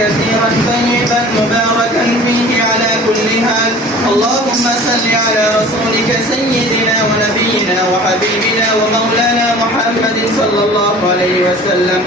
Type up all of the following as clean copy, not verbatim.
كثيرا طيبا مباركا فيه على كل حال. اللهم صل على رسولك سيدنا ونبينا وحبيبنا ومولانا محمد صلى الله عليه وسلم.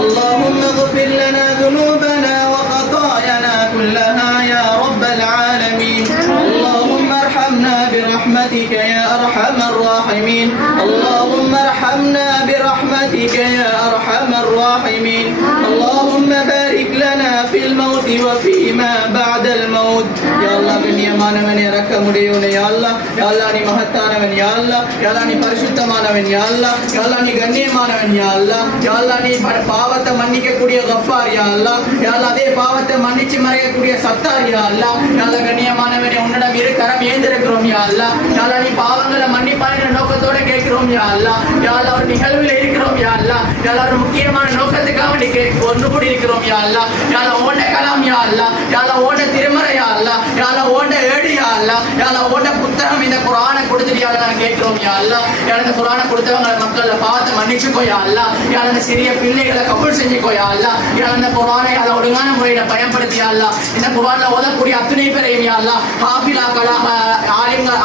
اللهم اغفر لنا ذنوبنا وخطايانا كلها يا رب العالمين. اللهم ارحمنا برحمتك يا أرحم الراحمين. اللهم ارحمنا برحمتك يا أرحم الراحمين. اللهم بارك لنا في الموت وفيما بعد الموت. يا الله கண்ணியமானவன் இரக்கமுடையவனே யா அல்லாஹ். யா அல்லாஹ் நீ மகத்தானவன் யா அல்லாஹ். யா அல்லாஹ் நீ பரிசுத்தமானவன் யா அல்லாஹ். யா அல்லாஹ் நீ கண்ணியமானவன் யா அல்லாஹ். யா அல்லாஹ் நீ பாவத்தை மன்னிக்க கூடிய கஃபார் யா அல்லாஹ். யா அல்லாஹ் அதே பாவத்தை மன்னிச்சு மறைக்கக்கூடிய சத்தார் யா அல்லாஹ். யா அல்லாஹ் கண்ணியமானவனே உன்னிடம் இரு கரம் ஏந்திருக்கிறோம் யா அல்லாஹ். யா அல்லாஹ் நீ பாவங்களை மன்னிப்பாய்ன்ற நோக்கத்தோட கேட்கிறோம் யா அல்லாஹ். யா அல்லாஹ் ஒரு நிகழ்வில் இருக்கிறோம் யா அல்லாஹ். யா அல்லாஹ் ஒரு முக்கியமான நோக்கத்துக்காக ஒன்று கூடி இருக்கிறோம் யா அல்லாஹ். யா அல்லாஹ் ஓண்ட கலாம் யா அல்லாஹ். யா அல்லாஹ் ஓண்ட திருமறை யா அல்லாஹ். யா அல்லாஹ் ஓண்ட ஏடு யா அல்லாஹ். யா அல்லாஹ் ஓண்ட புத்தகம் இந்த குர்ஆனை கொடுத்துட்டு யா அல்லாஹ் கேட்கிறோம் யா அல்லாஹ். யா அல்லாஹ் இந்த குர்ஆனை கொடுத்தவங்க மக்கள பாவத்தை மன்னிச்சுக்கோ யா அல்லாஹ். யா அல்லாஹ் இந்த சிறிய பிள்ளைகளை கபூல் செஞ்சுக்கோ யா அல்லாஹ். யா அல்லாஹ் இந்த குர்ஆனை யா அல்லாஹ் ஒழுங்கான முறையில பயன்படுத்தி யா அல்லாஹ். இந்த குர்ஆன்ல ஓதக்கூடிய அத்தனை பேரையும் யா அல்லாஹ் ஹாஃபிலாக்களாக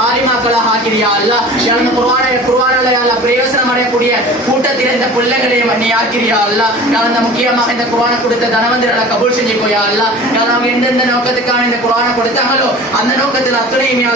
ஆலிமாக்களாக ஆக்கிறியா அல்லாஹ். யா அல்லாஹ் குர்ஆனால யா அல்லாஹ் பிரயோஜனம் அடையக்கூடிய கூட்டத்தில் இந்த பிள்ளைகளையும் நீ ஆக்கிறியா அல்லாஹ். யா அல்லாஹ் முக்கியமாக இந்த குர்ஆனை கொடுத்த தனவந்தர்களை கபூல் செஞ்சுக்கோ யா அல்லாஹ். யா அல்லாஹ் எந்தெந்த நோக்கத்துக்கான இந்த குர்ஆனை கொடுத்தாங்களோ அந்த நோக்கத்தில் அத்துணையும் யா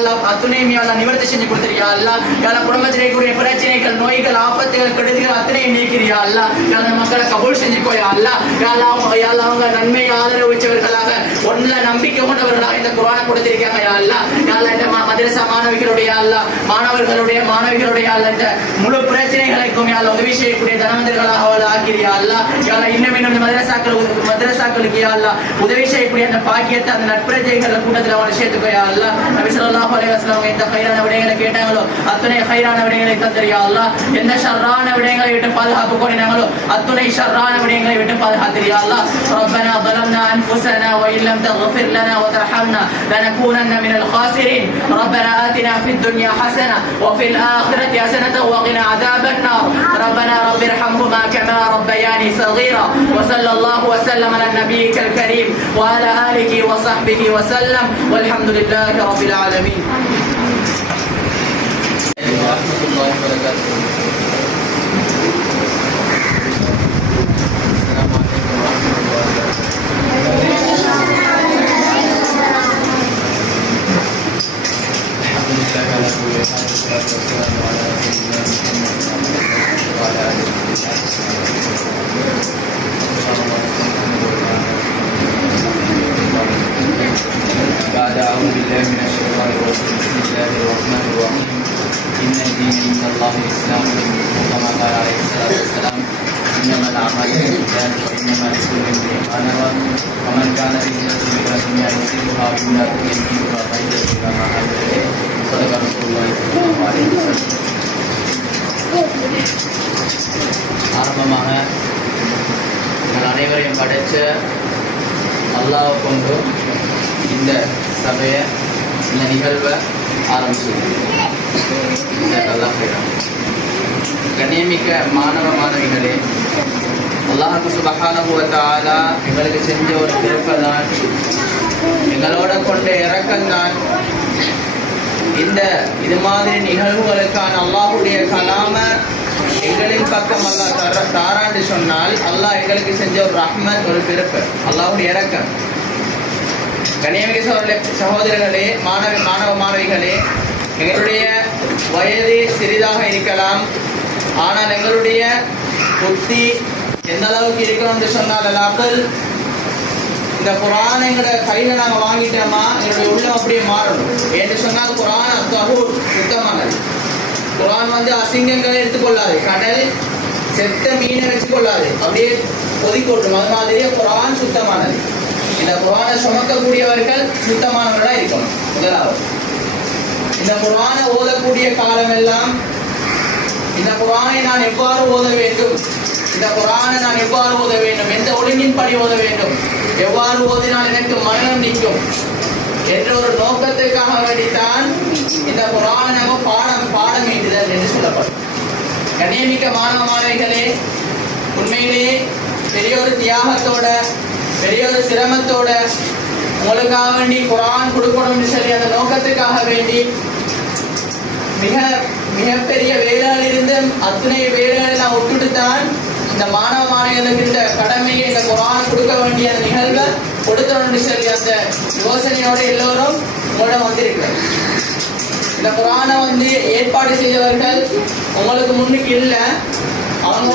அல்லாஹ் நிவர்த்தி செஞ்சு கொடுத்துறியா அல்லாஹ். யா அல்லாஹ் குடும்பத்தில் இருக்கக்கூடிய பிரச்சனைகள் நோய்கள் ஆபத்துகள் கெடுதிகள் அத்தனையும் நீக்கிறியா அல்லாஹ். யா அல்லாஹ் மக்களை கபூல் செஞ்சுக்கோ யா அல்லாஹ். யா அல்லாஹ் அவங்க நன்மை ஆதரவு வச்சவர்களாக ஒன்றுல நம்பிக்கை கொண்டவர்களாக இந்த குர்ஆனை கொடுத்திருக்காங்க யா அல்லாஹ். யா அல்லாஹ் இந்த மதரசா மாணவிகளுடைய அல்லாஹ் மாணவர்களுடைய அல்லாஹ் இந்த முழு பிரச்சனைகளுக்கும் யா அல்லாஹ் உதவி செய்யக்கூடிய தனவந்தர்களாக அவளை ஆக்கிறியா அல்லாஹ். யா அல்லாஹ் இன்னும் மதரசாக்களுக்கு யா அல்லாஹ் உதவி செய்யக்கூடிய அந்த பாக்கியத்தை அந்த நட்பிரஜைகள் கூட்டத்தில் அவளை சேர்த்துக்கோ யா அல்லாஹ். நபி ஸல்லல்லாஹு அலைஹி வஸல்லம் எந்த கைரான விடயங்களை கேட்டாங்களோ அத்தனை கைரான விடயங்களை தந்தறியா அல்லாஹ். எந்த ஷர்ரான விடயங்களை விட்டு பாதுகாப்பு கோரினாங்களோ அத்தனை ஷர்ரான விடயங்களை விட்டு பாதுகாத்திரியா அல்லாஹ். ربنا ظلمنا أنفسنا وإن لم تغفر لنا وترحمنا لنكونن من الخاسرين. ربنا آتنا في الدنيا حسنة وفي الآخرة حسنة وقنا عذاب النار. ربنا رب ارحمهما كما ربياني صغيرا. وصلى الله وسلم على نبيك الكريم وعلى آله وصحبه وسلم والحمد لله رب العالمين. ورحمة الله وبركاته. السلام عليكم ورحمة الله وبركاته. الحمد لله على كل حال والصلاة والسلام على سيدنا محمد وعلى آله بعد أعوذ بالله من الشيطان الرجيم. بسم الله الرحمن الرحيم. إن الدين عند الله الإسلام كما قال عليه الصلاة والسلام إنما الأعمال بالنيات وإنما لكل امرئ ما نوى ومن كان هجرته إلى دنيا يصيبها أو امرأة ينكحها فهجرته إلى ما هاجر إليه. صدق رسول الله صلى الله عليه وسلم. ஆரம்பமாக நீங்கள் அனைவரையும் படைச்ச அல்லாஹ்வை கொண்டு இந்த சபையை இந்த நிகழ்வை ஆரம்பிச்சிருக்கோம். கண்ணியமிக்க மாணவ மாணவிகளே, அல்லாஹ் சுப்ஹானஹு வ தஆலா எங்களுக்கு செஞ்ச ஒரு பிறப்பதான், எங்களோட கொண்ட இரக்கம்தான் இது மாதிரி நிகழ்வுகளுக்கான அல்லாஹுடைய கலாம எங்களின் பக்கம் அல்லாஹ் தாராண்டு சொன்னால் அல்லாஹ் எங்களுக்கு செஞ்ச ஒரு ரஹ்மத், ஒரு பிறப்பு, அல்லாஹுடைய இரக்கம். கண்ணியமிக்க சகோதரர்களே, மாணவ மாணவிகளே, எங்களுடைய வயது சிறிதாக இருக்கலாம், ஆனால் எங்களுடைய புத்தி எந்த அளவுக்கு இருக்கணும் என்று சொன்னால் அல்லாமல் இந்த குர்ஆனை எங்களோட கையில் நாங்கள் வாங்கிட்டோமா எங்களுடைய உள்ளம் அப்படியே மாறணும். என்று சொன்னால் குர்ஆன் அத்தஹூர், சுத்தமானது. குர்ஆன் அசிங்கங்களை எடுத்துக்கொள்ளாது, கடல் செத்த மீனை வச்சுக்கொள்ளாது, அப்படியே ஒதுக்கொட்டும். அது மாதிரியே குர்ஆன் சுத்தமானது. இந்த குர்ஆனை சுமக்கக்கூடியவர்கள் சுத்தமானவர்களாக இருக்கணும். முதலாவது, இந்த குர்ஆனை ஓதக்கூடிய காலமெல்லாம் இந்த குர்ஆனை நான் எவ்வாறு ஓத வேண்டும், இந்த குர்ஆனை நான் எவ்வாறு ஓத வேண்டும், எந்த ஒழுங்கின்படி ஓத வேண்டும், எவ்வாறு ஓதினால் எனக்கு மரணம் நிற்கும் என்ற ஒரு நோக்கத்திற்காக வேண்டித்தான் இந்த குர்ஆனை நம்ம பாடம் ஈட்டுதல் என்று சொல்லப்படும். கண்ணியமிக்க மாணவ மாணவிகளே, உண்மையிலேயே பெரிய ஒரு தியாகத்தோட பெரிய ஒரு சிரமத்தோட உங்களுக்காக வேண்டி குர்ஆன் கொடுக்கணும்னு சொல்லி அந்த நோக்கத்துக்காக வேண்டி மிகப்பெரிய வேலைகள் இருந்து அத்தனை வேலைகளை நான் விட்டுட்டு தான் இந்த மாணவ மாணவிகளுக்கு கடமையை இந்த குர்ஆன் கொடுக்க வேண்டிய அந்த நிகழ்வை கொடுக்கணும்னு சொல்லி அந்த யோசனையோட எல்லோரும் உங்களோட வந்திருக்கிறேன். இந்த குர்ஆனை ஏற்பாடு செய்தவர்கள் உங்களுக்கு முன்னுக்கு இல்லை, அவங்க